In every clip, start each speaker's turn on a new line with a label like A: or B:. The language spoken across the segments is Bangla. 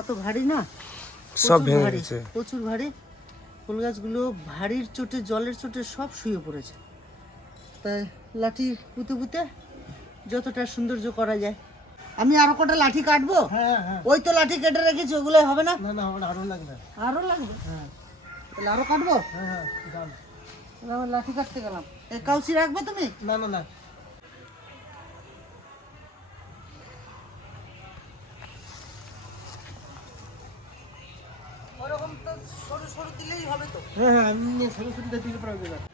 A: অত ভারী না?
B: সব ভেঙে
A: ভারী,
B: গেছে।
A: প্রচুর ভারী। ফুল গাছগুলো ভারীর চোটে জলের চোটে সব শুয়ে পড়েছে। তাই লাঠি পুঁতে পুঁতে যতটা সৌন্দর্য করা যায়। আমি আরও কটা লাঠি কাটবো?
C: হ্যাঁ হ্যাঁ।
A: ওই তো লাঠি কেটে রেখেছি ওগুলো হবে না?
C: না না হবে না আরও লাগবে।
A: আরও লাগবে?
C: হ্যাঁ।
A: তাহলে আরও কাটবো?
C: হ্যাঁ হ্যাঁ
A: লাঠি কাটতে গেলাম। এই কাউসি রাখবে তুমি?
C: না না না।
A: তো
C: হ্যাঁ হ্যাঁ এমনি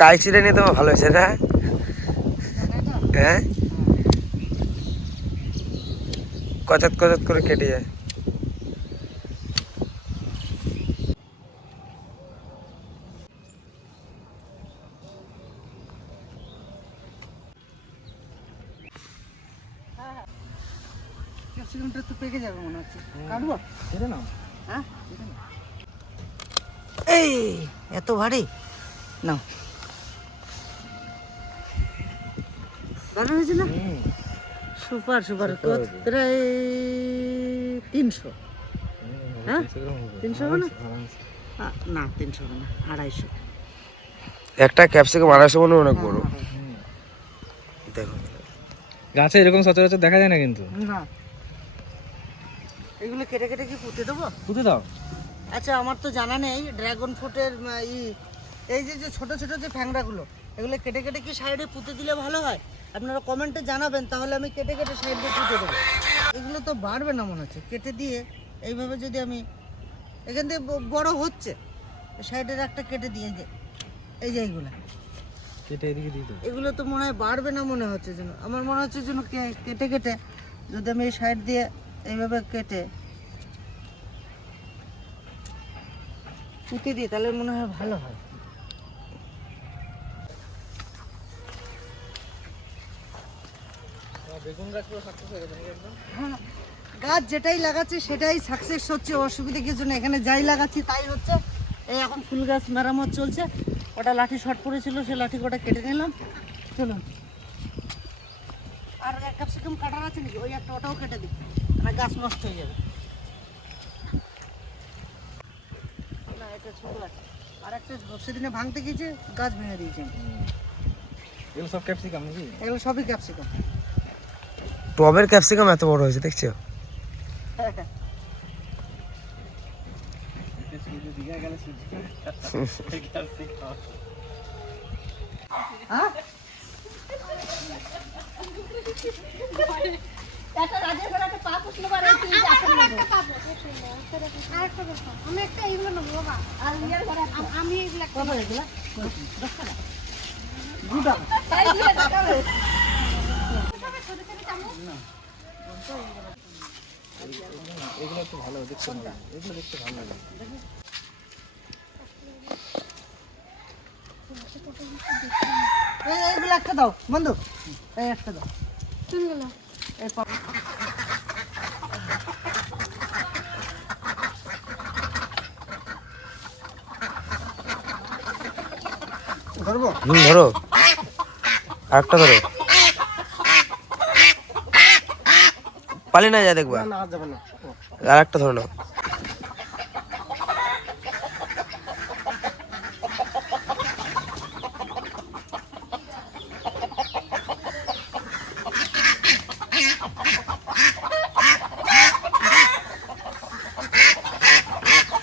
B: কাইচিটা নিয়ে তোমার ভালো হয়েছে না হ্যাঁ? কচাত কচাত করে কেটে যায়।
A: ক্যাপসিকামটা তো পেকে যাবে মনে হচ্ছে। কাটবো?
C: এটা না
A: হ্যাঁ এই এত ভারী? নাও। ভালো হয়েছে না? Super super. প্রায় তিনশো। হ্যাঁ? তিনশো হবে। না না তিনশো হবে না আড়াইশো।
B: একটা ক্যাপসিকাম আড়াইশো মনে অনেক বড়। দেখো
D: গাছে এরকম সচরাচর দেখা যায় না কিন্তু?
A: না। এগুলো কেটে কেটে কি পুঁতে দেবো?
D: পুঁতে দাও।
A: আচ্ছা আমার তো জানা নেই ড্রাগন ফ্রুটের ই এই যে যে ছোট ছোট যে ফ্যাংরাগুলো এগুলো কেটে কেটে কি সাইডে পুঁতে দিলে ভালো হয়? আপনারা কমেন্টে জানাবেন তাহলে আমি কেটে কেটে সাইডে পুঁতে দেবো। এগুলো তো বাড়বে না মনে হচ্ছে কেটে দিয়ে এইভাবে যদি আমি এখান থেকে বড় হচ্ছে সাইডের একটা কেটে দিয়ে যে এই যে এইগুলো।
D: কেটে এদিকে দিয়ে দাও।
A: এগুলো তো মনে হয় বাড়বে না মনে হচ্ছে যেন আমার মনে হচ্ছে যেন কেটে কেটে যদি আমি এই সাইড দিয়ে এইভাবে কেটে পুঁতে দিই তাহলে মনে হয় ভালো হয়।
C: গাছ হয়ে গেছে
A: যেটাই লাগাচ্ছি সেটাই সাকসেস হচ্ছে অসুবিধা কিছু না এখানে যাই লাগাচ্ছি তাই হচ্ছে। এই এখন ফুল গাছ মেরামত চলছে। ওটা লাঠি শর্ট পড়েছিল সে লাঠি কটা কেটে নিলাম। চলুন। আর ক্যাপসিকাম কাটার আছে নাকি? ওই একটা ওটাও কেটে দিই না গাছ নষ্ট হয়ে যাবে। না এটা ছোট আছে। আর একটা সেদিনে ভাঙতে গিয়েছে গাছ ভেঙে দিয়েছে।
D: এগুলো সব ক্যাপসিকাম নাকি?
A: এগুলো সবই ক্যাপসিকাম।
B: টবের ক্যাপসিকাম এত বড় হয়েছে দেখছ?
A: হ্যাঁ
E: আমি একটা
A: এগুলো
D: একটু ভালো দেখতে ভালো এগুলো দেখতে ভালো লাগে
A: এইগুলো একটা দাও বন্ধু। এই একটা দাও।
E: কোনগুলো?
A: এই পা-
C: ধরবো?
B: হুম ধরো। আরেকটা ধরো। পালি না যায় দেখবা।
C: না না আর যাবে না।
B: আর একটা ধরো নাও।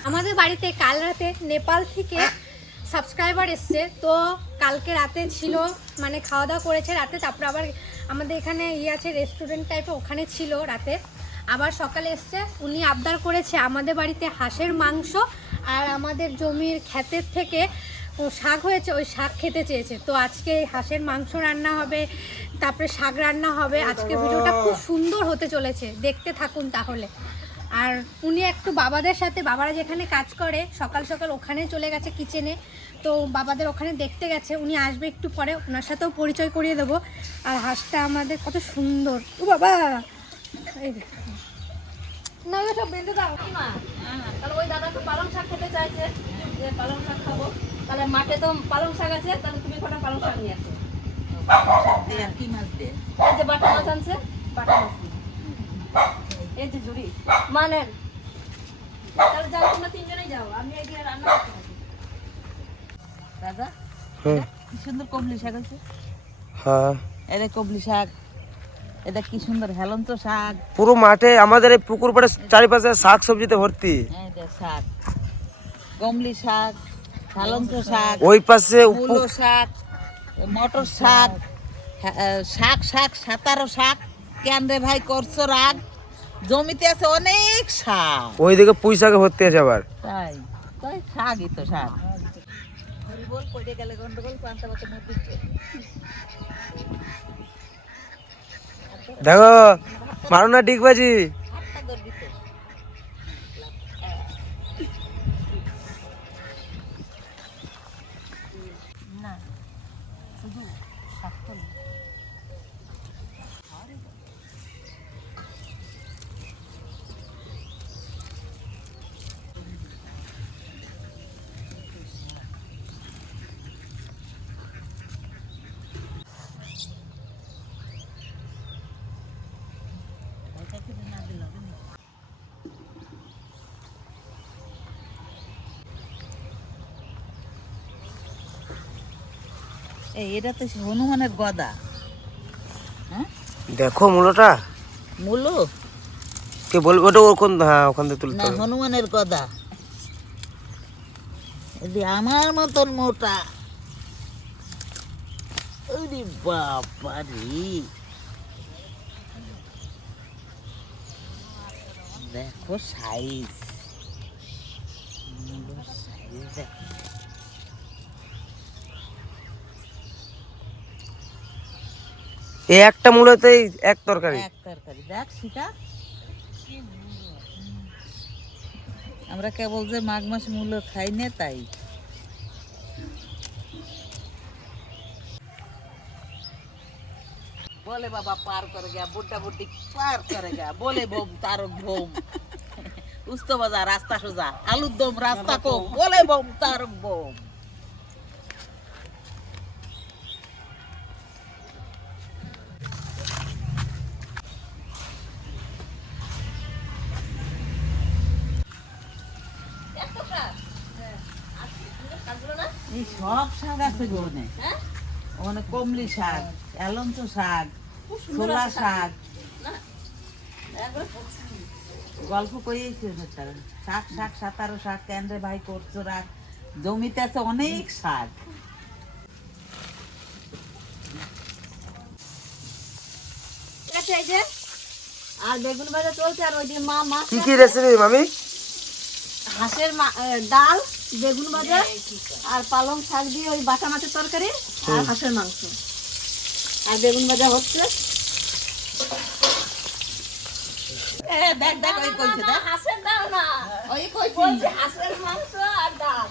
E: আমাদের বাড়িতে কাল রাতে নেপাল থেকে সাবস্ক্রাইবার এসছে তো কালকে রাতে ছিল মানে খাওয়া দাওয়া করেছে রাতে তারপর আবার আমাদের এখানে ইয়ে আছে রেস্টুরেন্ট টাইপের ওখানে ছিল রাতে। আবার সকালে এসছে উনি আবদার করেছে আমাদের বাড়িতে হাঁসের মাংস আর আমাদের জমির ক্ষেতের থেকে শাক হয়েছে ওই শাক খেতে চেয়েছে। তো আজকে হাঁসের মাংস রান্না হবে তারপরে শাক রান্না হবে। আজকে ভিডিওটা খুব সুন্দর হতে চলেছে দেখতে থাকুন তাহলে। আর উনি একটু বাবাদের সাথে বাবারা যেখানে কাজ করে সকাল সকাল ওখানে চলে গেছে কিচেনে তো বাবাদের ওখানে দেখতে গেছে উনি আসবে একটু পরে ওনার সাথেও পরিচয় করিয়ে দেবো। আর হাঁসটা আমাদের কত সুন্দর। ও বাবা! এই দেখো। না সব বেঁধে দাও।
F: তাহলে ওই দাদা তো পালং শাক খেতে চাইছে যে পালং শাক খাব। তাহলে মাঠে তো পালং শাক আছে তাহলে তুমি কটা পালং শাক নিয়ে আসো।
G: কি মাছ দিয়ে
F: এই যে বাটা মাছ আনছে বাটা মাছ এই যে ঝুড়ি। মানে তাহলে যাও তোমরা তিনজনেই যাও আমি এগিয়ে রান্না করতে থাকি।
G: কি সুন্দর কবলি শাক আছে?
B: হ্যাঁ।
G: এটা শাক এটা কি সুন্দর হেলন্ত শাক।
B: পুরো মাঠে আমাদের এই পুকুর পাড়ে চারিপাশে শাক সবজিতে ভর্তি।
G: শাক কমলি শাক হেলন্ত শাক
B: ওই পাশে
G: শাক মটর শাক হ্যাঁ, শাক শাক সাতারো শাক। কেন রে ভাই করছ রাগ? জমিতে আছে অনেক শাক।
B: ওইদিকে পুঁই শাকে ভর্তি আছে আবার।
G: তাই তাই শাকই তো শাক। হরিবোল কইতে গেলে গন্ডগোল পান্তা পাতা মধ্যে
B: দেখো মারো না ডিগবাজি
G: এই এটা তো হনুমানের গদা।
B: দেখো মূলটা।
G: মূলো?
B: কে বলব ওটা ওখান হ্যাঁ ওখান থেকে তুলতে
G: না হনুমানের গদা। যদি আমার মতন মোটা। ওরে বাবা রে। দেখো সাইজ সাইজ দেখো
B: একটা মূলতেই এক তরকারি।
G: এক তরকারি। দেখ সেটা আমরা কেবল যে মাঘ মাস মূল্য খাই না, তাই। বলে বাবা, পার করে গা বুড্ডা বুড্ডি পার করে গা বলে বোম তার বোম উস্তো বাজার, রাস্তা সোজা। আলুর দম, রাস্তা কম। বলে বোম তার বোম এই সব শাক আছে গো ওখানে। ওখানে কমলি শাক এলঞ্চ শাক ছোলা শাক। গল্প করিয়েছি শাক শাক সাতারো শাক কেন রে ভাই করছ রাখ জমিতে আছে অনেক শাক।
E: এই যে
F: আর বেগুন ভাজা চলছে আর ওই দিন মা মাছ
B: কি কি রেসিপি মামি?
F: হাঁসের মা- ডাল। বেগুন ভাজা আর পালং শাক দিয়ে ওই বাটা মাছের তরকারি আর হাঁসের মাংস। আর বেগুন ভাজা হচ্ছে।
G: এ, দেখ দেখ ওই কইছে দেখ।
F: হাঁসের ডাল না
G: ওই কইছে।
F: হাঁসের মাংস আর ডাল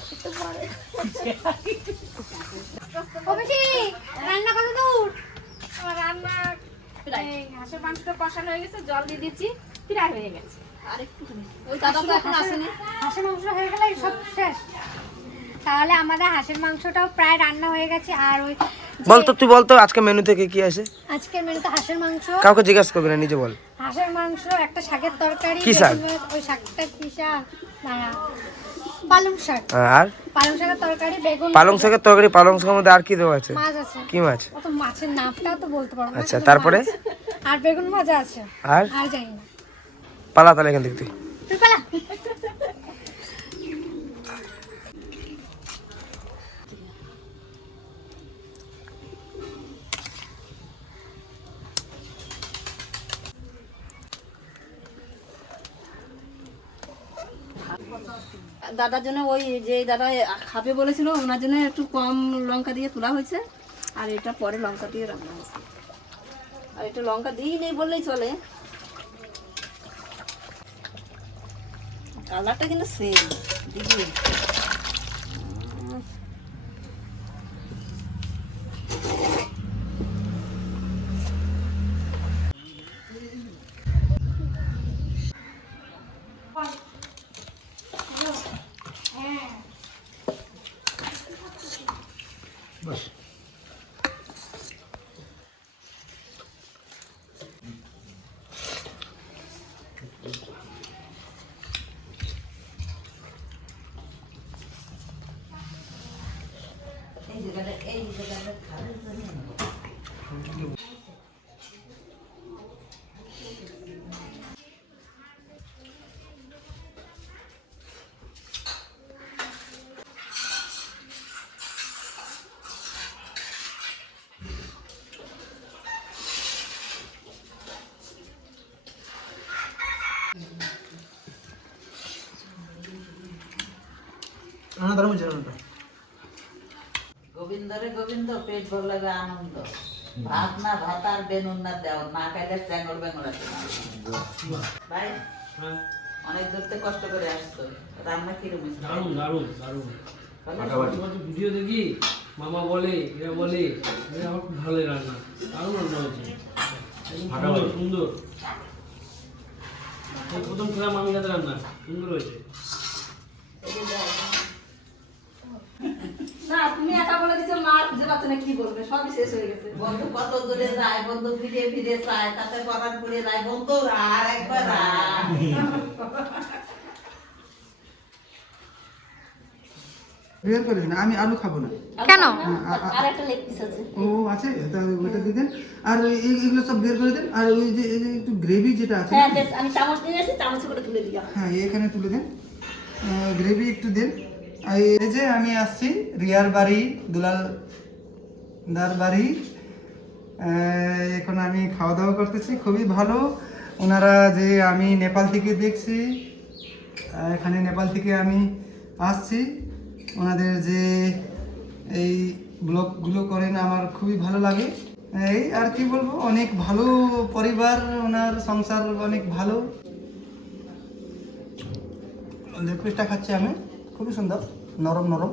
E: রান্না কত দূর? রান্না হাঁসের মাংসটা কষানো হয়ে গেছে জল দিয়ে দিচ্ছি প্রায় হয়ে গেছে।
F: ওই দাদা তো এখন আসেনি।
E: হাঁসের মাংস হয়ে গেলে সব শেষ। তাহলে আমাদের হাঁসের মাংসটাও প্রায় রান্না হয়ে গেছে আর ওই
B: বলতো তুই বলতো আজকে মেনু থেকে কি আছে
E: আজকের মেনুতে হাঁসের মাংস।
B: কাউকে জিজ্ঞাসা করবি না নিজে বল।
E: হাঁসের মাংস একটা শাকের তরকারি
B: কি শাক?
E: ওই শাকটা কি শাক? পালং শাক।
B: আর?
E: পালং শাকের তরকারি বেগুন।
B: পালং শাকের তরকারি পালং শাকের মধ্যে আর কি দেওয়া আছে?
E: মাছ আছে।
B: কি মাছ?
E: ও তো মাছের নামটাও তো বলতে পারব না
B: আচ্ছা, তারপরে?
E: আর বেগুন ভাজা আছে।
B: আর?
E: আর জানি না।
B: পালা তাহলে এখান থেকে তুই।
E: তুই পালা।
F: দাদার জন্য ওই যে দাদা খাবে বলেছিল, ওনার জন্য একটু কম লঙ্কা দিয়ে তোলা হয়েছে, আর এটা পরে লঙ্কা দিয়ে রান্না হয়েছে। আর এটা লঙ্কা দিই নেই বললেই চলে। কালারটা কিন্তু সেম দিদি।
C: রান্না দারুণ হয়েছে রান্নাটা
G: গোবিন্দ রে গোবিন্দ পেট ভরলে আনন্দ। ভাত না ভাত আর বেনুন না দেও না খাইলে চ্যাঙ্গর বেঙ্গর আছে ভাই অনেক দূর থেকে কষ্ট করে আসতো রান্না কিরম হয়েছে?
H: দারুণ দারুণ দারুণ।
G: ভালো?
H: তোমার তো ভিডিও দেখি মামা বলে এরা বলে এরা আমার খুব ভালো রান্না। দারুণ রান্না হয়েছে। সুন্দর সুন্দর। প্রথম খেলাম আমি রান্না। সুন্দর হয়েছে।
F: না তুমি একা বলে দিছো মা খুঁজে পাচ্ছে না কি বলবে সবই শেষ হয়ে গেছে।
G: বন্ধু কত দূরে যায় বন্ধু ফিরে ফিরে চায় তাতে পরান করে যায় বন্ধু আর একবার
C: বের করে দিন আমি আলু খাব না।
E: কেন?
F: আর একটা লেগ পিস আছে।
C: ও আছে? তাহলে ওইটা দিয়ে দেন। আর ওই- এই- এগুলো সব বের করে দেন। আর ওই যে একটু গ্রেভি যেটা আছে।
F: হ্যাঁ আমি চামচ নিয়ে এসেছি চামচ করে তুলে দিলাম।
C: হ্যাঁ এখানে তুলে দেন। গ্রেভি একটু দেন। এই যে আমি আসছি রিয়ার বাড়ি, দুলাল দার বাড়ি। এখন আমি খাওয়া দাওয়া করতেছি, খুবই ভালো। ওনারা যে আমি নেপাল থেকে দেখছি এখানে নেপাল থেকে আমি আসছি। ওনাদের যে এই ব্লগগুলো করেন, আমার খুবই ভালো লাগে। এই আর কি বলব, অনেক ভালো পরিবার, ওনার সংসার অনেক ভালো। লেগ খাচ্ছি আমি। খুবই সুন্দর নরম নরম।